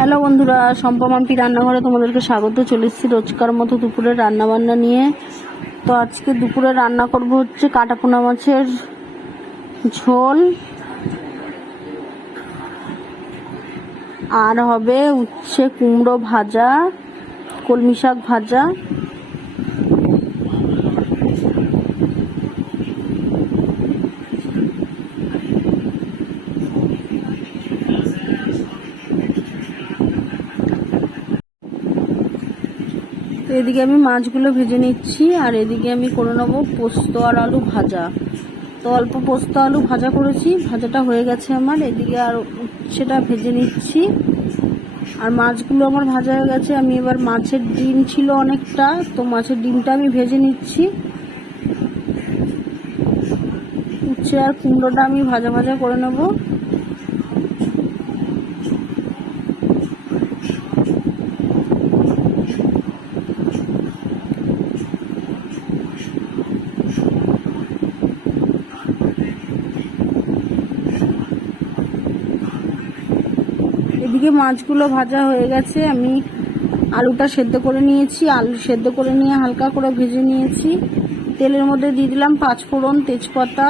Hello বন্ধুরা, সম্পা মাম্পি রান্নাঘরে তোমাদেরকে স্বাগত। চলে এসেছি রোজকার মতো দুপুরে রান্নাবান্না নিয়ে। তো আজকে দুপুরে রান্না করব হচ্ছে কাটাপোনা মাছের ঝোল, আর হবে উচ্ছে কুমড়ো ভাজা, কলমি শাক ভাজা। এদিকে আমি মাছগুলো ভেজে নিচ্ছি, আর এদিকে আমি করে নেবো পোস্ত আর আলু ভাজা। তো অল্প পোস্ত আলু ভাজা করেছি, ভাজাটা হয়ে গেছে আমার। এদিকে আর সেটা ভেজে নিচ্ছি, আর মাছগুলো আমার ভাজা হয়ে গেছে। আমি এবার মাছের ডিম ছিল অনেকটা, তো মাছের ডিমটা আমি ভেজে নিচ্ছি। উচ্ছে আর কুমড়োটা আমি ভাজা ভাজা করে নেবো। এদিকে মাছগুলো ভাজা হয়ে গেছে, আমি আলুটা সেদ্ধ করে নিয়েছি। আলু সেদ্ধ করে নিয়ে হালকা করে ভেজে নিয়েছি। তেলের মধ্যে দিয়ে দিলাম পাঁচফোড়ন, তেজপাতা,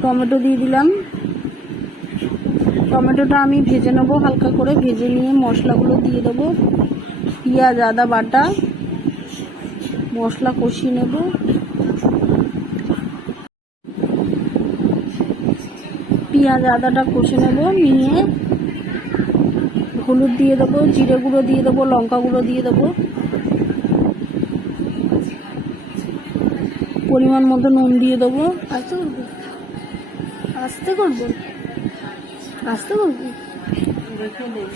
টমেটো দিয়ে দিলাম। টমেটোটা আমি ভেজে নেবো হালকা করে। ভেজে নিয়ে মশলাগুলো দিয়ে দেবো। পেঁয়াজ, আদা বাটা, মশলা কষিয়ে নেব। পেঁয়াজ আদাটা কষে নেব, নিয়ে হলুদ দিয়ে দেবো, জিরে গুঁড়ো দিয়ে দেবো, লঙ্কা গুঁড়ো দিয়ে দেবো, পরিমাণ মতো নুন দিয়ে দেবো। আস্তে করবো রেখে দেবো।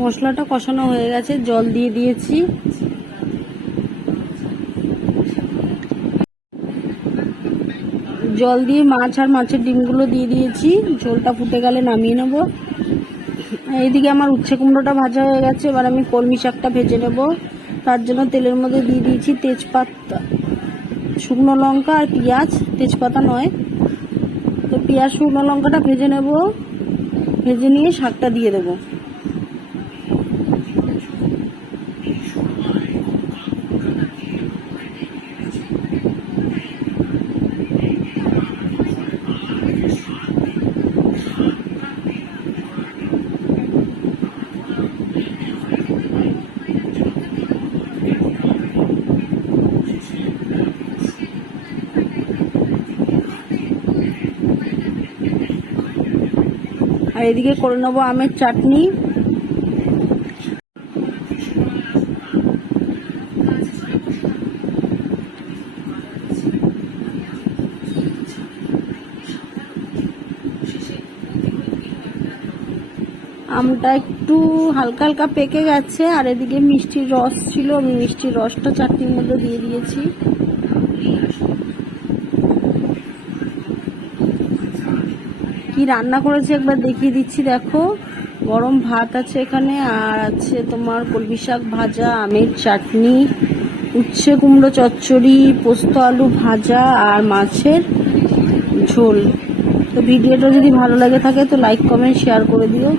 মশলাটা কষানো হয়ে গেছে, জল দিয়ে দিয়েছি। জল দিয়ে মাছ আর মাছের ডিমগুলো দিয়ে দিয়েছি। ঝোলটা ফুটে গেলে নামিয়ে নেব। এইদিকে আমার উচ্ছে কুমড়োটা ভাজা হয়ে গেছে। এবার আমি কলমি শাকটা ভেজে নেব। তার জন্য তেলের মধ্যে দিয়ে দিয়েছি তেজপাতা, শুকনো লঙ্কা আর পেঁয়াজ। তেজপাতা নয়, তো পেঁয়াজ শুকনো লঙ্কাটা ভেজে নেব। ভেজে নিয়ে শাকটা দিয়ে দেবো। আর এদিকে করে নেবো আমের চাটনি। আমটা একটু হালকা হালকা পেকে গেছে, আর এদিকে মিষ্টির রস ছিল, আমি মিষ্টির রসটা চাটনির মধ্যে দিয়ে দিয়েছি। কি রান্না করেছি একবার দেখিয়ে দিচ্ছি, দেখো। গরম ভাত আছে এখানে, আর আছে তোমার কলমি শাক ভাজা, আমের চাটনি, উচ্ছে কুমড়ো চচ্চড়ি, পোস্ত আলু ভাজা, আর মাছের ঝোল। তো ভিডিওটা যদি ভালো লাগে থাকে তো লাইক কমেন্ট শেয়ার করে দিও।